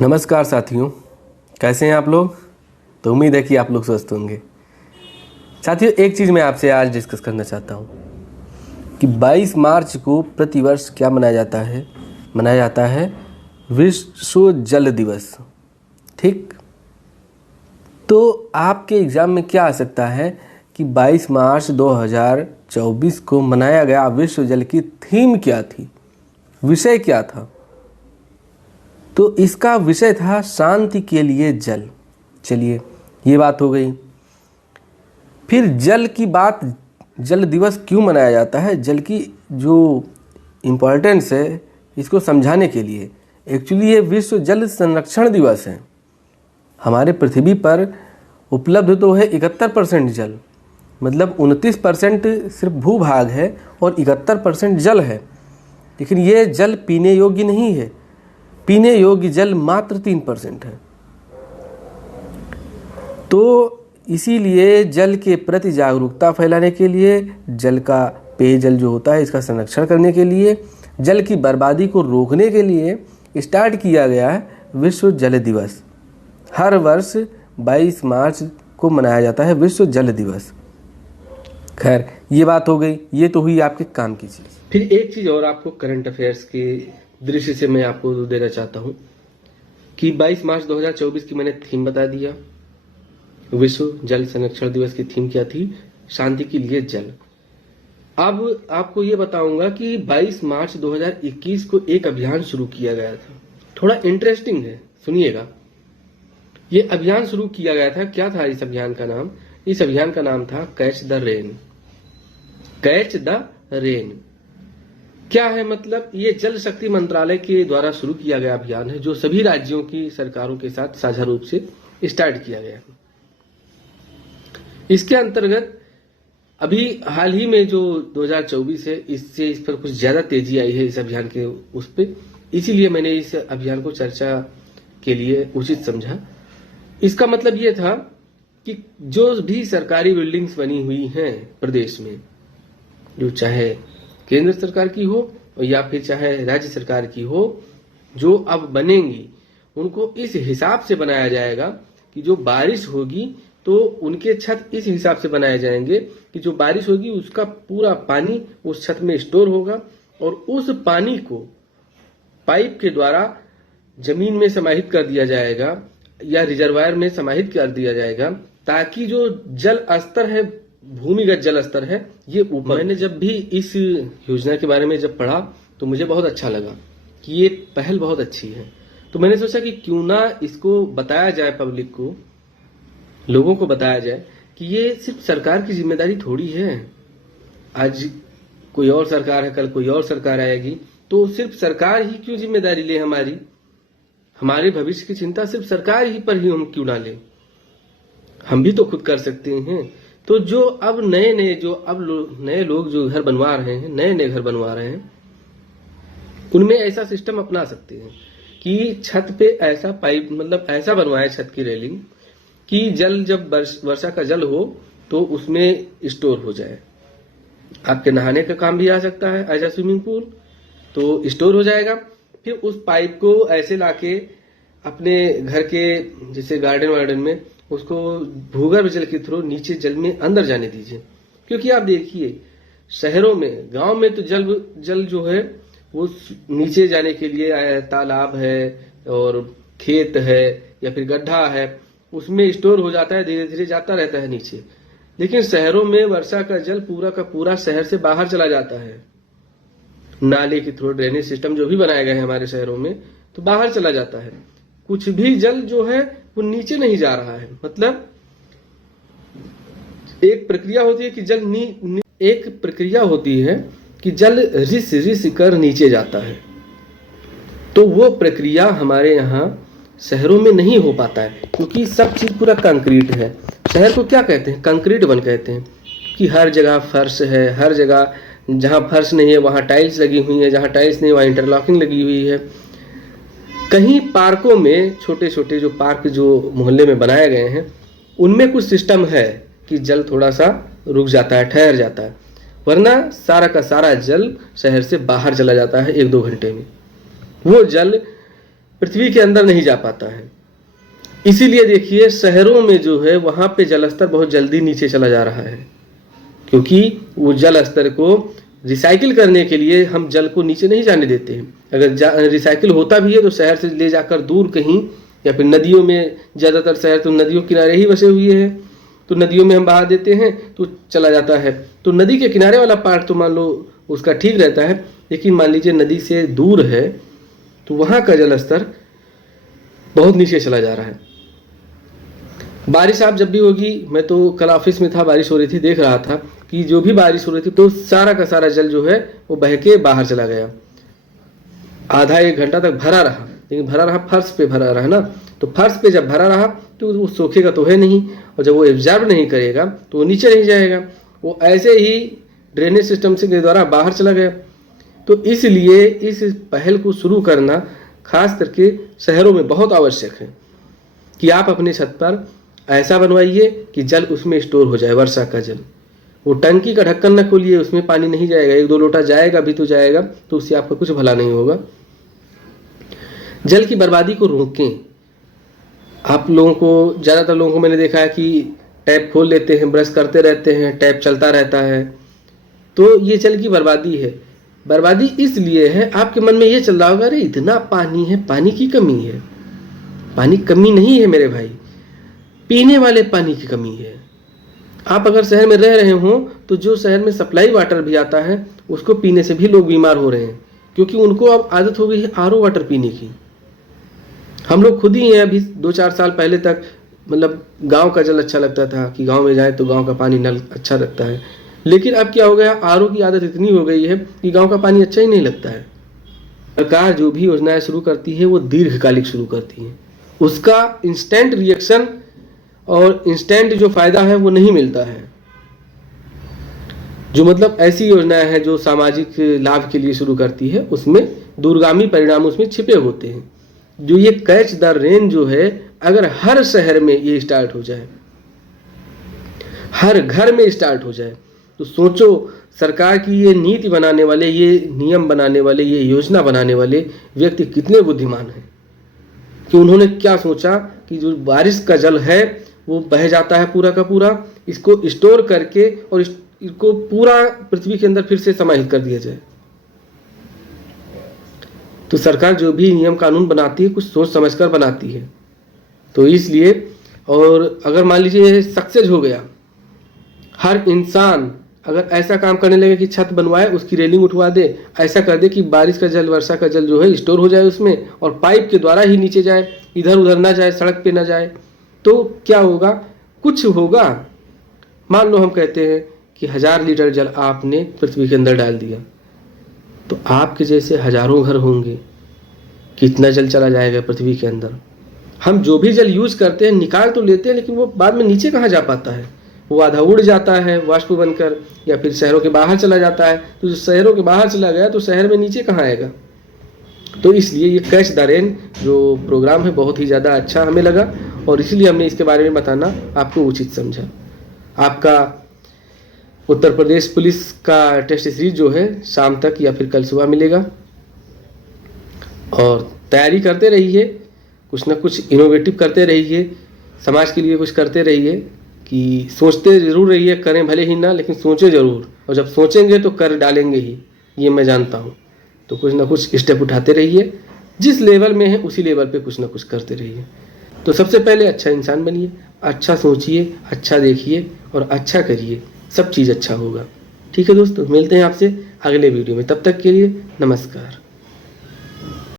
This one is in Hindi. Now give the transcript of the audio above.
नमस्कार साथियों, कैसे हैं आप लोग। तो उम्मीद है कि आप लोग स्वस्थ होंगे। साथियों, एक चीज़ मैं आपसे आज डिस्कस करना चाहता हूं कि 22 मार्च को प्रतिवर्ष क्या मनाया जाता है विश्व जल दिवस। ठीक, तो आपके एग्ज़ाम में क्या आ सकता है कि 22 मार्च 2024 को मनाया गया विश्व जल की थीम क्या थी, विषय क्या था। तो इसका विषय था शांति के लिए जल। चलिए, ये बात हो गई। फिर जल की बात, जल दिवस क्यों मनाया जाता है, जल की जो इम्पोर्टेंस है इसको समझाने के लिए। एक्चुअली ये विश्व जल संरक्षण दिवस है। हमारे पृथ्वी पर उपलब्ध तो है 71% जल, मतलब 29% सिर्फ भूभाग है और 71% जल है। लेकिन ये जल पीने योग्य नहीं है, पीने योग्य जल मात्र 3% है। तो इसीलिए जल के प्रति जागरूकता फैलाने के लिए, जल का पेयजल जो होता है इसका संरक्षण करने के लिए, जल की बर्बादी को रोकने के लिए स्टार्ट किया गया है विश्व जल दिवस। हर वर्ष 22 मार्च को मनाया जाता है विश्व जल दिवस। खैर, ये बात हो गई, ये तो हुई आपके काम की चीज़। फिर एक चीज़ और आपको करंट अफेयर्स के दृश्य से मैं आपको देना चाहता हूं कि 22 मार्च 2024 की मैंने थीम बता दिया। विश्व जल संरक्षण दिवस की थीम क्या थी, शांति के लिए जल। अब आपको ये बताऊंगा कि 22 मार्च 2021 को एक अभियान शुरू किया गया था। थोड़ा इंटरेस्टिंग है, सुनिएगा। ये अभियान शुरू किया गया था, क्या था इस अभियान का नाम? इस अभियान का नाम था catch the rain. Catch the rain क्या है मतलब? ये जल शक्ति मंत्रालय के द्वारा शुरू किया गया अभियान है, जो सभी राज्यों की सरकारों के साथ साझा रूप से स्टार्ट किया गया। इसके अंतर्गत अभी हाल ही में जो 2024 है, इससे इस पर कुछ ज्यादा तेजी आई है इस अभियान के उस पे, इसीलिए मैंने इस अभियान को चर्चा के लिए उचित समझा। इसका मतलब ये था कि जो भी सरकारी बिल्डिंग्स बनी हुई हैं प्रदेश में, जो चाहे केंद्र सरकार की हो या फिर चाहे राज्य सरकार की हो, जो अब बनेंगी उनको इस हिसाब से बनाया जाएगा कि जो बारिश होगी तो उनके छत इस हिसाब से बनाए जाएंगे कि जो बारिश होगी उसका पूरा पानी उस छत में स्टोर होगा और उस पानी को पाइप के द्वारा जमीन में समाहित कर दिया जाएगा या रिजर्वायर में समाहित कर दिया जाएगा, ताकि जो जल स्तर है, भूमिगत जल स्तर है, ये ऊपर। मैंने जब भी इस योजना के बारे में जब पढ़ा तो मुझे बहुत अच्छा लगा कि ये पहल बहुत अच्छी है। तो मैंने सोचा कि क्यों ना इसको बताया जाए, पब्लिक को, लोगों को बताया जाए कि ये सिर्फ सरकार की जिम्मेदारी थोड़ी है। आज कोई और सरकार है, कल कोई और सरकार आएगी, तो सिर्फ सरकार ही क्यों जिम्मेदारी ले? हमारे भविष्य की चिंता सिर्फ सरकार ही पर ही हम क्यों ना ले? हम भी तो खुद कर सकते हैं। तो जो अब नए लोग जो घर बनवा रहे हैं, नए घर बनवा रहे हैं, उनमें ऐसा सिस्टम अपना सकते हैं कि छत पे ऐसा पाइप, मतलब ऐसा बनवाए छत की रेलिंग कि जल जब वर्षा का जल हो तो उसमें स्टोर हो जाए। आपके नहाने का काम भी आ सकता है, एज स्विमिंग पूल, तो स्टोर हो जाएगा। फिर उस पाइप को ऐसे लाके अपने घर के जैसे गार्डन वार्डन में उसको भूगर्भ जल के थ्रू नीचे जल में अंदर जाने दीजिए। क्योंकि आप देखिए, शहरों में, गांव में तो जल जो है वो नीचे जाने के लिए तालाब है और खेत है या फिर गड्ढा है, उसमें स्टोर हो जाता है, धीरे धीरे जाता रहता है नीचे। लेकिन शहरों में वर्षा का जल पूरा का पूरा शहर से बाहर चला जाता है। नाले के थ्रू, ड्रेनेज सिस्टम जो भी बनाए गए हैं हमारे शहरों में, तो बाहर चला जाता है। कुछ भी जल जो है वो नीचे नहीं जा रहा है। मतलब एक प्रक्रिया होती है कि जल रिस कर नीचे जाता है। तो वो प्रक्रिया हमारे यहाँ शहरों में नहीं हो पाता है, क्योंकि सब चीज पूरा कंक्रीट है। शहर को क्या कहते हैं? कंक्रीट वन कहते हैं। कि हर जगह फर्श है, हर जगह, जहाँ फर्श नहीं है वहाँ टाइल्स लगी हुई है, जहाँ टाइल्स नहीं वहाँ इंटरलॉकिंग लगी हुई है। कहीं पार्कों में, छोटे छोटे जो पार्क जो मोहल्ले में बनाए गए हैं, उनमें कुछ सिस्टम है कि जल थोड़ा सा रुक जाता है, ठहर जाता है, वरना सारा का सारा जल शहर से बाहर चला जाता है 1-2 घंटे में। वो जल पृथ्वी के अंदर नहीं जा पाता है। इसीलिए देखिए शहरों में जो है वहाँ पे जल स्तर बहुत जल्दी नीचे चला जा रहा है, क्योंकि वो जल स्तर को रिसाइकिल करने के लिए हम जल को नीचे नहीं जाने देते हैं। अगर रिसाइकिल होता भी है तो शहर से ले जाकर दूर कहीं, या फिर नदियों में, ज़्यादातर शहर तो नदियों किनारे ही बसे हुए हैं, तो नदियों में हम बहा देते हैं तो चला जाता है। तो नदी के किनारे वाला पार्ट तो मान लो उसका ठीक रहता है, लेकिन मान लीजिए नदी से दूर है तो वहाँ का जल स्तर बहुत नीचे चला जा रहा है। बारिश आप जब भी होगी, मैं तो कल ऑफिस में था, बारिश हो रही थी, देख रहा था कि जो भी बारिश हो रही थी तो सारा का सारा जल जो है वो बह के बाहर चला गया। आधा एक घंटा तक भरा रहा, लेकिन भरा रहा फर्श पे भरा रहा ना, तो फर्श पे जब भरा रहा तो वो सोखेगा तो है नहीं, और जब वो एब्जॉर्ब नहीं करेगा तो वो नीचे नहीं जाएगा, वो ऐसे ही ड्रेनेज सिस्टम से के द्वारा बाहर चला गया। तो इसलिए इस पहल को शुरू करना खास करके शहरों में बहुत आवश्यक है कि आप अपने छत पर ऐसा बनवाइए कि जल उसमें स्टोर हो जाए, वर्षा का जल। वो टंकी का ढक्कन न खोलिए, उसमें पानी नहीं जाएगा, 1-2 लोटा जाएगा भी तो जाएगा, तो उससे आपका कुछ भला नहीं होगा। जल की बर्बादी को रोकें। आप लोगों को, ज़्यादातर लोगों को मैंने देखा है कि टैप खोल लेते हैं, ब्रश करते रहते हैं, टैप चलता रहता है, तो ये जल की बर्बादी है। बर्बादी इसलिए है, आपके मन में ये चल रहा होगा अरे इतना पानी है, पानी की कमी है। पानी कमी नहीं है मेरे भाई, पीने वाले पानी की कमी है। आप अगर शहर में रह रहे हो तो जो शहर में सप्लाई वाटर भी आता है उसको पीने से भी लोग बीमार हो रहे हैं, क्योंकि उनको अब आदत हो गई है आरओ वाटर पीने की। हम लोग खुद ही हैं, अभी 2-4 साल पहले तक मतलब गांव का जल अच्छा लगता था कि गांव में जाए तो गांव का पानी नल अच्छा लगता है, लेकिन अब क्या हो गया, आरओ की आदत इतनी हो गई है कि गांव का पानी अच्छा ही नहीं लगता है। सरकार जो भी योजनाएं शुरू करती है वो दीर्घकालिक शुरू करती है, उसका इंस्टेंट रिएक्शन और इंस्टेंट जो फायदा है वो नहीं मिलता है। जो मतलब ऐसी योजनाएं हैं जो सामाजिक लाभ के लिए शुरू करती है, उसमें दूरगामी परिणाम उसमें छिपे होते हैं। जो ये कैच द रेन जो है, अगर हर शहर में ये स्टार्ट हो जाए, हर घर में स्टार्ट हो जाए, तो सोचो सरकार की ये नीति बनाने वाले, ये नियम बनाने वाले, ये योजना बनाने वाले व्यक्ति कितने बुद्धिमान हैं कि उन्होंने क्या सोचा कि जो बारिश का जल है वो बह जाता है पूरा का पूरा, इसको स्टोर करके और इसको पूरा पृथ्वी के अंदर फिर से समाहित कर दिया जाए। तो सरकार जो भी नियम कानून बनाती है कुछ सोच समझकर बनाती है। तो इसलिए, और अगर मान लीजिए सक्सेस हो गया, हर इंसान अगर ऐसा काम करने लगे कि छत बनवाए, उसकी रेलिंग उठवा दे, ऐसा कर दे कि बारिश का जल, वर्षा का जल जो है स्टोर हो जाए उसमें, और पाइप के द्वारा ही नीचे जाए, इधर उधर ना जाए, सड़क पे ना जाए, तो क्या होगा, कुछ होगा। मान लो हम कहते हैं कि 1000 लीटर जल आपने पृथ्वी के अंदर डाल दिया, तो आपके जैसे हजारों घर होंगे, कितना जल चला जाएगा पृथ्वी के अंदर। हम जो भी जल यूज करते हैं निकाल तो लेते हैं, लेकिन वो बाद में नीचे कहाँ जा पाता है, वो आधा उड़ जाता है वाष्प बनकर, या फिर शहरों के बाहर चला जाता है। तो जो शहरों के बाहर चला गया तो शहर में नीचे कहाँ आएगा। तो इसलिए ये कैच द रेन जो प्रोग्राम है बहुत ही ज़्यादा अच्छा हमें लगा, और इसलिए हमने इसके बारे में बताना आपको उचित समझा। आपका उत्तर प्रदेश पुलिस का टेस्ट सीरीज जो है शाम तक या फिर कल सुबह मिलेगा, और तैयारी करते रहिए, कुछ ना कुछ इनोवेटिव करते रहिए, समाज के लिए कुछ करते रहिए, कि सोचते ज़रूर रहिए, करें भले ही ना, लेकिन सोचें ज़रूर, और जब सोचेंगे तो कर डालेंगे ही, ये मैं जानता हूँ। तो कुछ ना कुछ स्टेप उठाते रहिए, जिस लेवल में है उसी लेवल पे कुछ ना कुछ करते रहिए। तो सबसे पहले अच्छा इंसान बनिए, अच्छा सोचिए, अच्छा देखिए और अच्छा करिए, सब चीज़ अच्छा होगा। ठीक है दोस्तों, मिलते हैं आपसे अगले वीडियो में, तब तक के लिए नमस्कार।